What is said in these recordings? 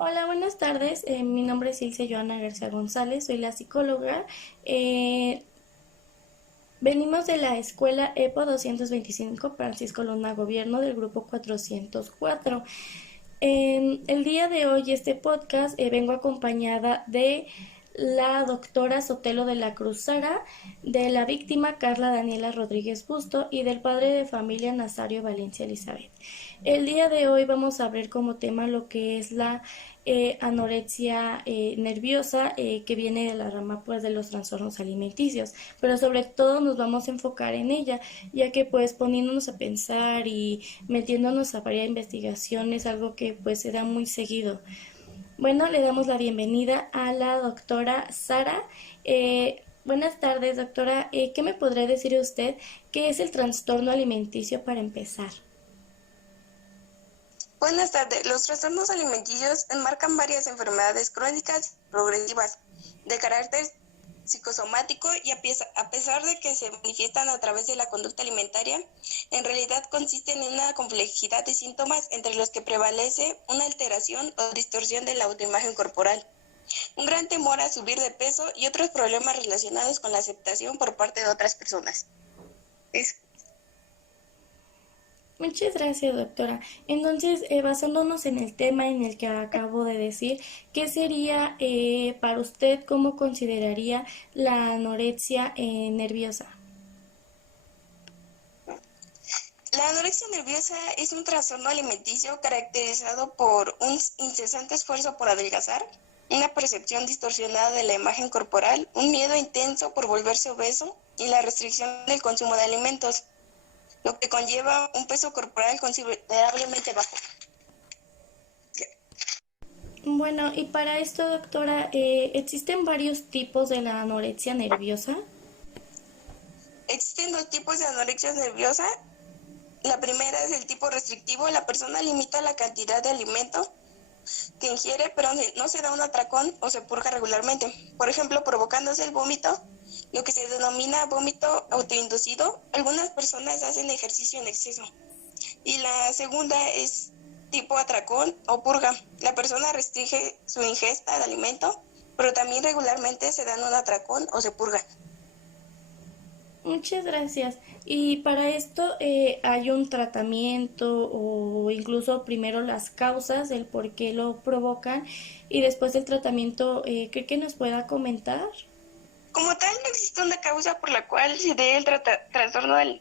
Hola, buenas tardes. Mi nombre es Ilse Joana García González, soy la psicóloga. Eh, Venimos de la escuela EPO 225 Francisco Luna Gobierno del grupo 404. El día de hoy, este podcast, vengo acompañada de la doctora Sotelo de la Cruz Sara, de la víctima Carla Daniela Rodríguez Busto y del padre de familia Nazario Valencia Elizabeth. El día de hoy vamos a ver como tema lo que es la anorexia nerviosa, que viene de la rama pues de los trastornos alimenticios, pero sobre todo nos vamos a enfocar en ella, ya que pues poniéndonos a pensar y metiéndonos a varias investigaciones, algo que pues se da muy seguido. Bueno, le damos la bienvenida a la doctora Sara. Buenas tardes, doctora. ¿Qué me podría decir usted qué es el trastorno alimenticio para empezar? Buenas tardes. Los trastornos alimenticios enmarcan varias enfermedades crónicas progresivas de carácter psicosomático y a pesar de que se manifiestan a través de la conducta alimentaria, en realidad consisten en una complejidad de síntomas entre los que prevalece una alteración o distorsión de la autoimagen corporal, un gran temor a subir de peso y otros problemas relacionados con la aceptación por parte de otras personas. Es Muchas gracias, doctora. Entonces, basándonos en el tema en el que acabo de decir, ¿qué sería para usted, cómo consideraría la anorexia nerviosa? La anorexia nerviosa es un trastorno alimenticio caracterizado por un incesante esfuerzo por adelgazar, una percepción distorsionada de la imagen corporal, un miedo intenso por volverse obeso y la restricción del consumo de alimentos, lo que conlleva un peso corporal considerablemente bajo. Bueno, y para esto, doctora, ¿existen varios tipos de la anorexia nerviosa? Existen dos tipos de anorexia nerviosa. La primera es el tipo restrictivo. La persona limita la cantidad de alimento que ingiere, pero no se da un atracón o se purga regularmente. Por ejemplo, provocándose el vómito, lo que se denomina vómito autoinducido. Algunas personas hacen ejercicio en exceso. Y la segunda es tipo atracón o purga. La persona restringe su ingesta de alimento, pero también regularmente se dan un atracón o se purga. Muchas gracias. Y para esto hay un tratamiento o incluso primero las causas del por qué lo provocan y después del tratamiento, ¿cree que nos pueda comentar? Como tal, no existe una causa por la cual se dé el trastorno de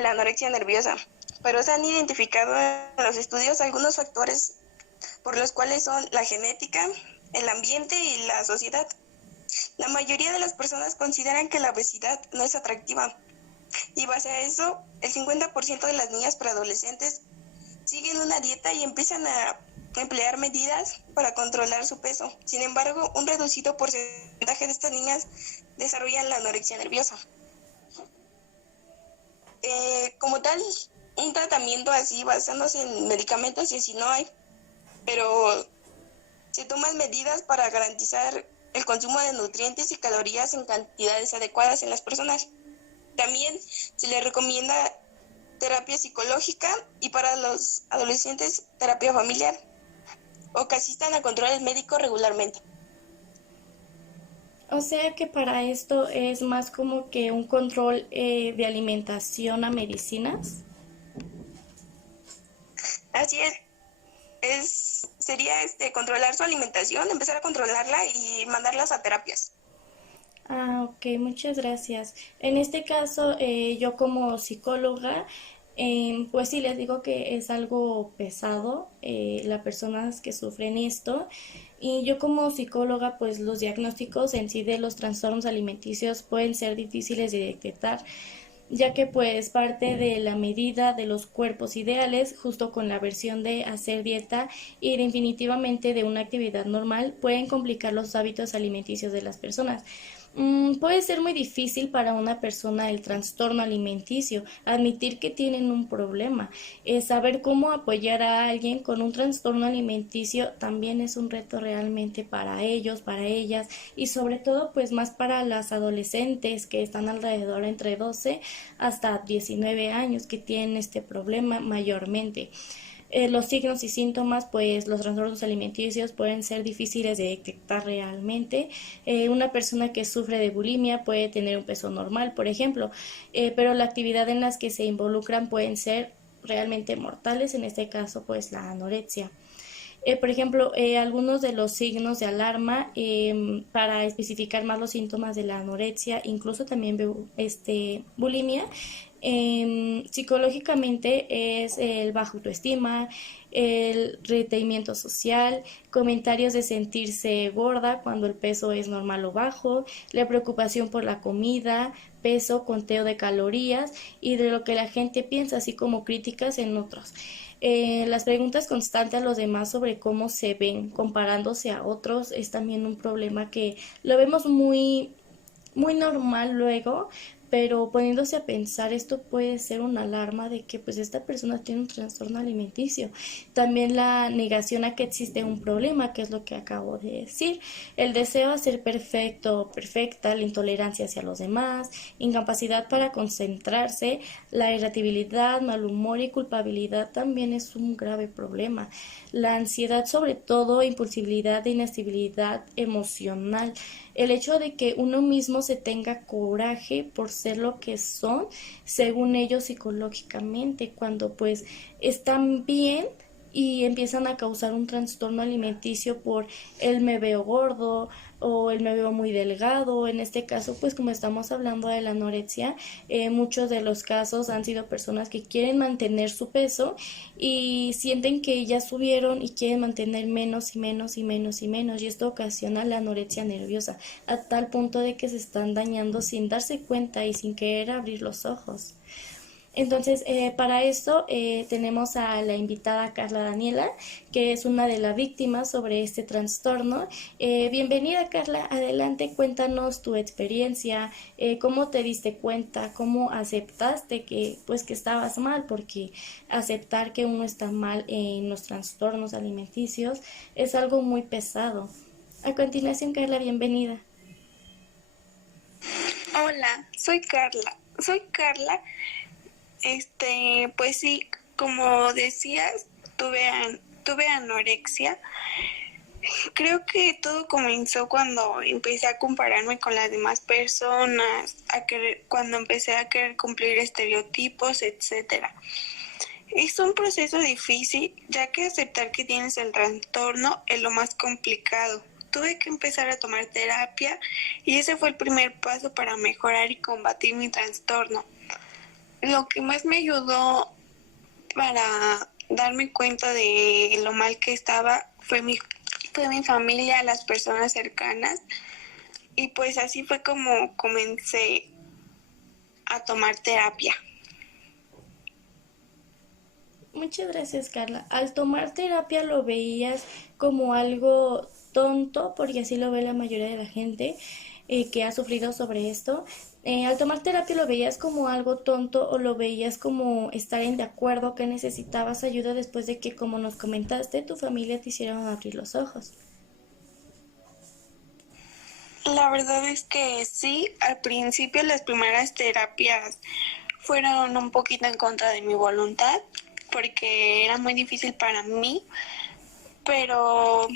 la anorexia nerviosa, pero se han identificado en los estudios algunos factores por los cuales son la genética, el ambiente y la sociedad. La mayoría de las personas consideran que la obesidad no es atractiva y base a eso, el 50% de las niñas preadolescentes siguen una dieta y empiezan a emplear medidas para controlar su peso. Sin embargo, un reducido porcentaje de estas niñas desarrollan la anorexia nerviosa. Como tal, un tratamiento así basándose en medicamentos y así no hay, pero se toman medidas para garantizar el consumo de nutrientes y calorías en cantidades adecuadas en las personas. También se les recomienda terapia psicológica y para los adolescentes terapia familiar o que asistan a controles médicos regularmente. O sea que para esto es más como que un control de alimentación a medicinas. Así sería controlar su alimentación, empezar a controlarla y mandarlas a terapias. Ah, ok, muchas gracias. En este caso, yo como psicóloga, pues sí les digo que es algo pesado, las personas que sufren esto. Y yo como psicóloga, pues los diagnósticos en sí de los trastornos alimenticios pueden ser difíciles de detectar, ya que pues parte de la medida de los cuerpos ideales, justo con la versión de hacer dieta y definitivamente de una actividad normal, pueden complicar los hábitos alimenticios de las personas. Puede ser muy difícil para una persona el trastorno alimenticio, admitir que tienen un problema. Saber cómo apoyar a alguien con un trastorno alimenticio también es un reto realmente para ellos, para ellas y sobre todo pues más para las adolescentes que están alrededor entre 12 hasta 19 años que tienen este problema mayormente. Los signos y síntomas, pues los trastornos alimenticios pueden ser difíciles de detectar realmente. Una persona que sufre de bulimia puede tener un peso normal, por ejemplo, pero la actividad en las que se involucran pueden ser realmente mortales, en este caso pues la anorexia. Por ejemplo, algunos de los signos de alarma para especificar más los síntomas de la anorexia, incluso también bulimia, psicológicamente es el bajo autoestima, el retraimiento social, comentarios de sentirse gorda cuando el peso es normal o bajo, la preocupación por la comida, peso, conteo de calorías y de lo que la gente piensa, así como críticas en otros. Las preguntas constantes a los demás sobre cómo se ven comparándose a otros es también un problema que lo vemos muy normal luego, pero poniéndose a pensar esto puede ser una alarma de que pues esta persona tiene un trastorno alimenticio. También la negación a que existe un problema, que es lo que acabo de decir, el deseo a ser perfecto, perfecta, la intolerancia hacia los demás, incapacidad para concentrarse, la irritabilidad, mal humor y culpabilidad también es un grave problema. La ansiedad, sobre todo, impulsibilidad e inestabilidad emocional, el hecho de que uno mismo se tenga coraje por ser lo que son, según ellos psicológicamente, cuando pues están bien y empiezan a causar un trastorno alimenticio por el me veo gordo o el me veo muy delgado. En este caso, pues como estamos hablando de la anorexia, muchos de los casos han sido personas que quieren mantener su peso y sienten que ya subieron y quieren mantener menos y menos y menos y menos, y esto ocasiona la anorexia nerviosa a tal punto de que se están dañando sin darse cuenta y sin querer abrir los ojos. Entonces, para esto tenemos a la invitada Carla Daniela, que es una de las víctimas sobre este trastorno. Bienvenida, Carla, adelante, cuéntanos tu experiencia, cómo te diste cuenta, cómo aceptaste que pues que estabas mal, porque aceptar que uno está mal en los trastornos alimenticios es algo muy pesado. A continuación, Carla, bienvenida. Hola, soy Carla. Pues sí, como decías, tuve anorexia. Creo que todo comenzó cuando empecé a compararme con las demás personas, cuando empecé a querer cumplir estereotipos, etcétera. Es un proceso difícil, ya que aceptar que tienes el trastorno es lo más complicado. Tuve que empezar a tomar terapia y ese fue el primer paso para mejorar y combatir mi trastorno. Lo que más me ayudó para darme cuenta de lo mal que estaba fue mi familia, las personas cercanas, y pues así fue como comencé a tomar terapia. Muchas gracias, Carla. Al tomar terapia lo veías como algo tonto, porque así lo ve la mayoría de la gente que ha sufrido sobre esto. Al tomar terapia lo veías como algo tonto o lo veías como estar en de acuerdo que necesitabas ayuda después de que, como nos comentaste, tu familia te hicieron abrir los ojos. La verdad es que sí, al principio las primeras terapias fueron un poquito en contra de mi voluntad, porque era muy difícil para mí, pero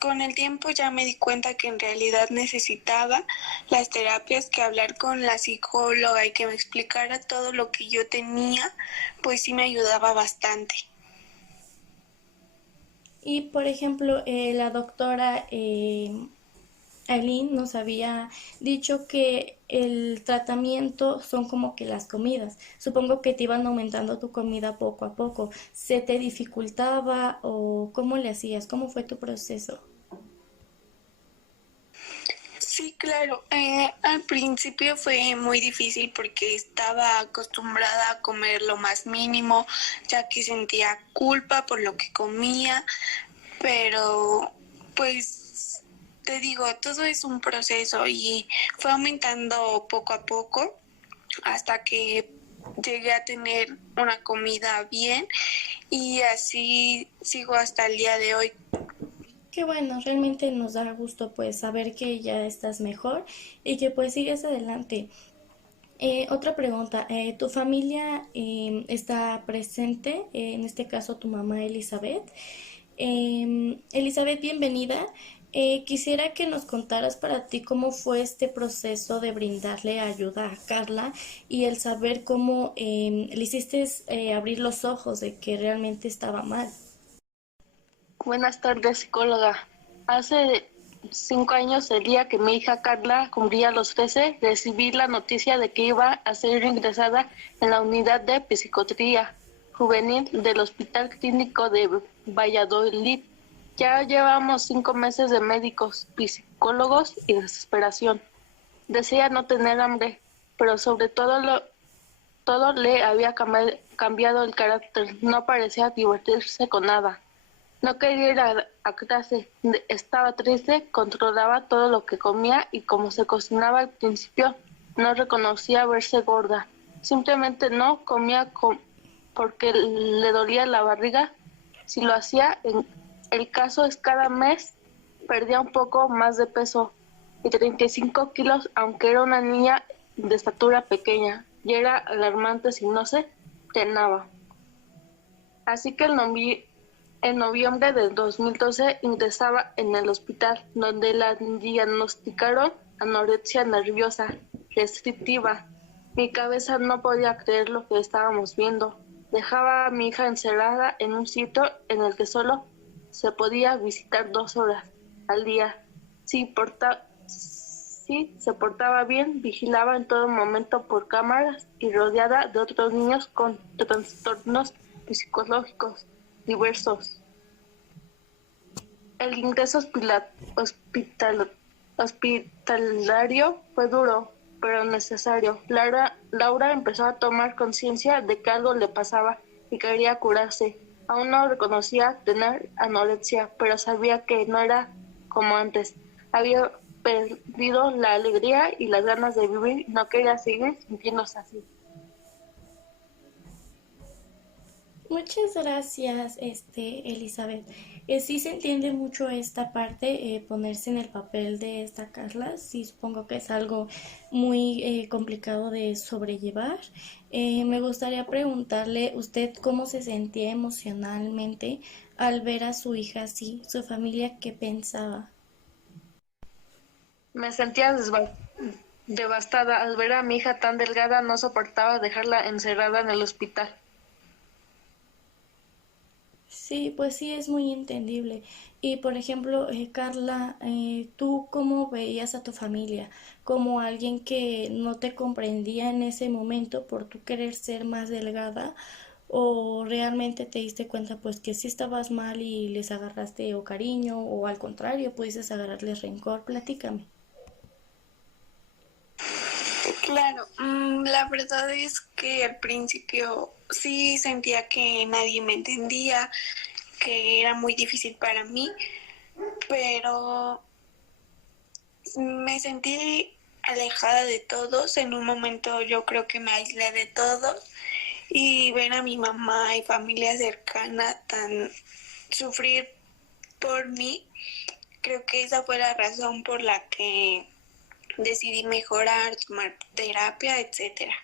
con el tiempo ya me di cuenta que en realidad necesitaba las terapias, que hablar con la psicóloga y que me explicara todo lo que yo tenía, pues sí me ayudaba bastante. Y por ejemplo, la doctora Aileen nos había dicho que el tratamiento son como que las comidas. Supongo que te iban aumentando tu comida poco a poco. ¿Se te dificultaba o cómo le hacías? ¿Cómo fue tu proceso? Sí, claro. Al principio fue muy difícil porque estaba acostumbrada a comer lo más mínimo, ya que sentía culpa por lo que comía, pero pues te digo, todo es un proceso y fue aumentando poco a poco hasta que llegué a tener una comida bien, y así sigo hasta el día de hoy. Qué bueno, realmente nos da gusto pues saber que ya estás mejor y que pues sigues adelante. Otra pregunta, ¿tu familia está presente? En este caso, tu mamá Elizabeth. Elizabeth, bienvenida. Quisiera que nos contaras para ti cómo fue este proceso de brindarle ayuda a Carla y el saber cómo le hiciste abrir los ojos de que realmente estaba mal. Buenas tardes, psicóloga. Hace 5 años, el día que mi hija Carla cumplía los 13, recibí la noticia de que iba a ser ingresada en la unidad de psiquiatría juvenil del Hospital Clínico de Valladolid. Ya llevamos 5 meses de médicos, psicólogos y desesperación. Decía no tener hambre, pero sobre todo le había cambiado el carácter. No parecía divertirse con nada. No quería ir a clase, estaba triste, controlaba todo lo que comía y como se cocinaba al principio, no reconocía verse gorda. Simplemente no comía porque le dolía la barriga. Si lo hacía, el caso es cada mes perdía un poco más de peso y 35 kilos, aunque era una niña de estatura pequeña, y era alarmante si no se entrenaba. Así que en noviembre del 2012 ingresaba en el hospital, donde la diagnosticaron anorexia nerviosa restrictiva. Mi cabeza no podía creer lo que estábamos viendo. Dejaba a mi hija encerrada en un sitio en el que solo se podía visitar 2 horas al día. Si se portaba bien, vigilaba en todo momento por cámaras y rodeada de otros niños con trastornos psicológicos diversos. El ingreso hospitalario fue duro, pero necesario. Laura empezó a tomar conciencia de que algo le pasaba y quería curarse. Aún no reconocía tener anorexia, pero sabía que no era como antes. Había perdido la alegría y las ganas de vivir y no quería seguir sintiéndose así. Muchas gracias, Elizabeth. Sí se entiende mucho esta parte, ponerse en el papel de esta Carla. Sí, supongo que es algo muy complicado de sobrellevar. Me gustaría preguntarle, ¿usted cómo se sentía emocionalmente al ver a su hija así? ¿Su familia qué pensaba? Me sentía devastada al ver a mi hija tan delgada, no soportaba dejarla encerrada en el hospital. Sí, pues sí, es muy entendible. Y por ejemplo, Carla, ¿tú cómo veías a tu familia? ¿Como alguien que no te comprendía en ese momento por tu querer ser más delgada? ¿O realmente te diste cuenta pues que sí estabas mal y les agarraste o cariño o al contrario, pudiste agarrarles rencor? Platícame. Claro, la verdad es que al principio sí sentía que nadie me entendía, que era muy difícil para mí, pero me sentí alejada de todos. En un momento yo creo que me aislé de todos y ver a mi mamá y familia cercana tan sufrir por mí, creo que esa fue la razón por la que decidí mejorar, tomar terapia, etcétera.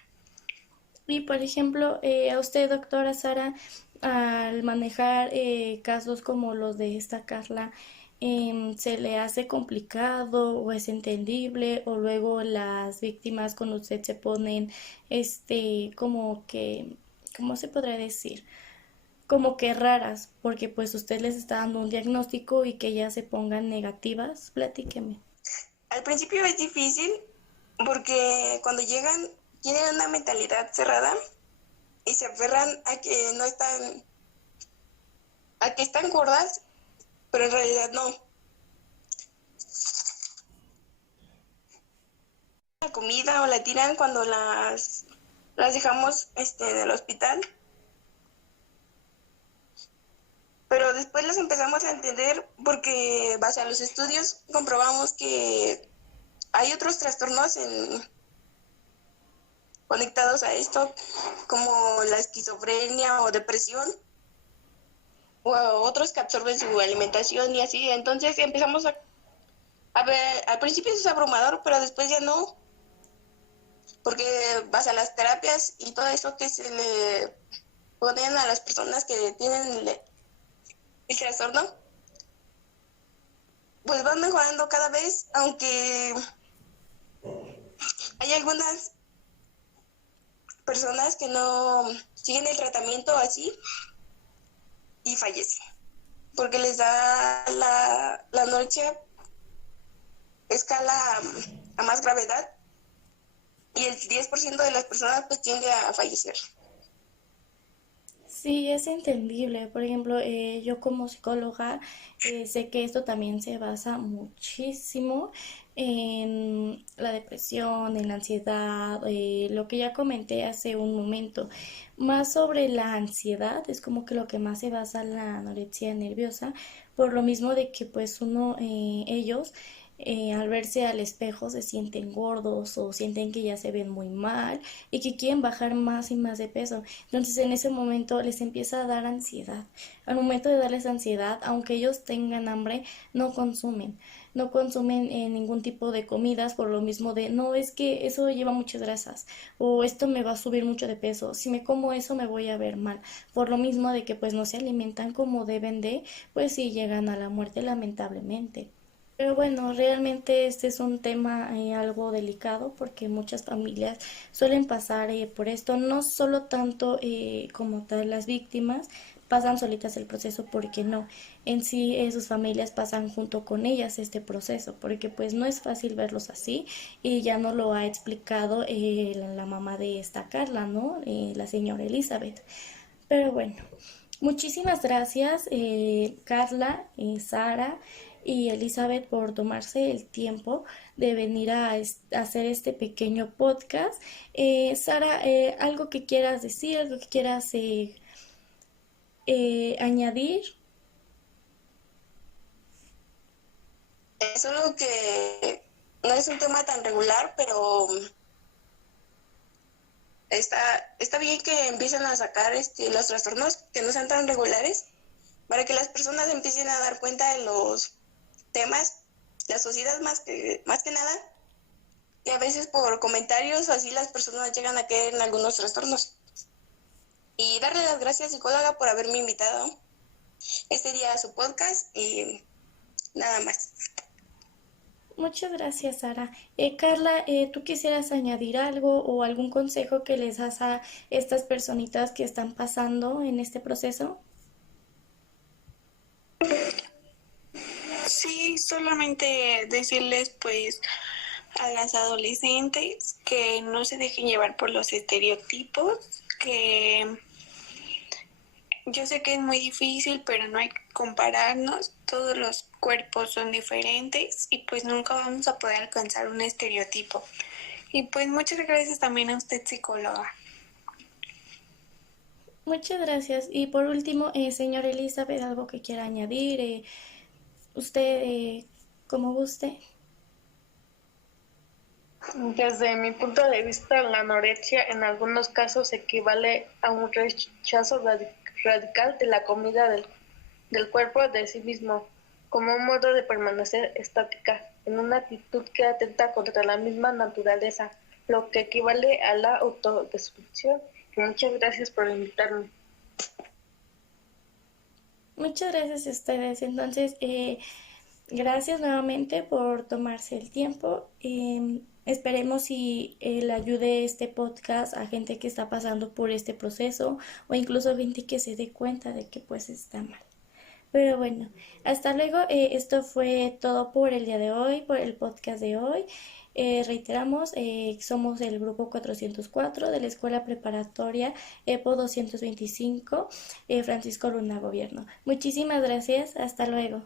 Y por ejemplo, a usted, doctora Sara, al manejar casos como los de esta Carla, ¿se le hace complicado o es entendible? O luego las víctimas con usted se ponen, como que, ¿cómo se podría decir? Como que raras, porque pues usted les está dando un diagnóstico y que ya se pongan negativas. Platíqueme. Al principio es difícil porque cuando llegan tienen una mentalidad cerrada y se aferran a que no están, a que están gordas, pero en realidad no. La comida o la tiran cuando las dejamos en el hospital, pero después las empezamos a entender porque base a los estudios comprobamos que hay otros trastornos conectados a esto, como la esquizofrenia o depresión, o otros que absorben su alimentación y así. Entonces empezamos a ver, al principio es abrumador, pero después ya no, porque vas a las terapias y todo eso que se le ponen a las personas que tienen el trastorno, pues van mejorando cada vez, aunque hay algunas personas que no siguen el tratamiento así y fallecen, porque les da la anorexia escala a más gravedad y el 10% de las personas pues tiende a fallecer. Sí, es entendible. Por ejemplo, yo como psicóloga sé que esto también se basa muchísimo en la depresión, en la ansiedad, lo que ya comenté hace un momento. Más sobre la ansiedad, es como que lo que más se basa la anorexia nerviosa, por lo mismo de que pues ellos al verse al espejo se sienten gordos o sienten que ya se ven muy mal y que quieren bajar más y más de peso. Entonces en ese momento les empieza a dar ansiedad. Al momento de darles ansiedad, aunque ellos tengan hambre, no consumen. No consumen ningún tipo de comidas por lo mismo de, no, es que eso lleva muchas grasas o esto me va a subir mucho de peso. Si me como eso me voy a ver mal. Por lo mismo de que pues no se alimentan como deben de, pues sí llegan a la muerte lamentablemente. Pero bueno, realmente este es un tema algo delicado porque muchas familias suelen pasar por esto, no solo tanto como tal las víctimas pasan solitas el proceso porque no, en sí sus familias pasan junto con ellas este proceso porque pues no es fácil verlos así y ya nos lo ha explicado la mamá de esta Carla, ¿no? La señora Elizabeth. Pero bueno, muchísimas gracias Carla, Sara y Elizabeth por tomarse el tiempo de venir a hacer este pequeño podcast. Sara, algo que quieras decir, algo que quieras añadir. Es algo que no es un tema tan regular, pero está bien que empiecen a sacar los trastornos que no sean tan regulares para que las personas empiecen a dar cuenta de los temas, la sociedad más que nada, y a veces por comentarios así las personas llegan a caer en algunos trastornos. Y darle las gracias, psicóloga, por haberme invitado este día a su podcast y nada más. Muchas gracias, Sara. Carla, ¿tú quisieras añadir algo o algún consejo que les das a estas personitas que están pasando en este proceso? Sí, solamente decirles pues a las adolescentes que no se dejen llevar por los estereotipos, que yo sé que es muy difícil, pero no hay que compararnos, todos los cuerpos son diferentes y pues nunca vamos a poder alcanzar un estereotipo. Y pues muchas gracias también a usted, psicóloga. Muchas gracias. Y por último, señora Elizabeth, algo que quiera añadir, usted, como guste. Desde mi punto de vista, la anorexia en algunos casos equivale a un rechazo radical de la comida del cuerpo de sí mismo, como un modo de permanecer estática, en una actitud que atenta contra la misma naturaleza, lo que equivale a la autodestrucción. Y muchas gracias por invitarme. Muchas gracias a ustedes. Entonces, gracias nuevamente por tomarse el tiempo. Esperemos si le ayude este podcast a gente que está pasando por este proceso o incluso gente que se dé cuenta de que pues está mal. Pero bueno, hasta luego. Esto fue todo por el día de hoy, por el podcast de hoy. Reiteramos, somos el grupo 404 de la Escuela Preparatoria EPO 225, Francisco Luna Gobierno. Muchísimas gracias. Hasta luego.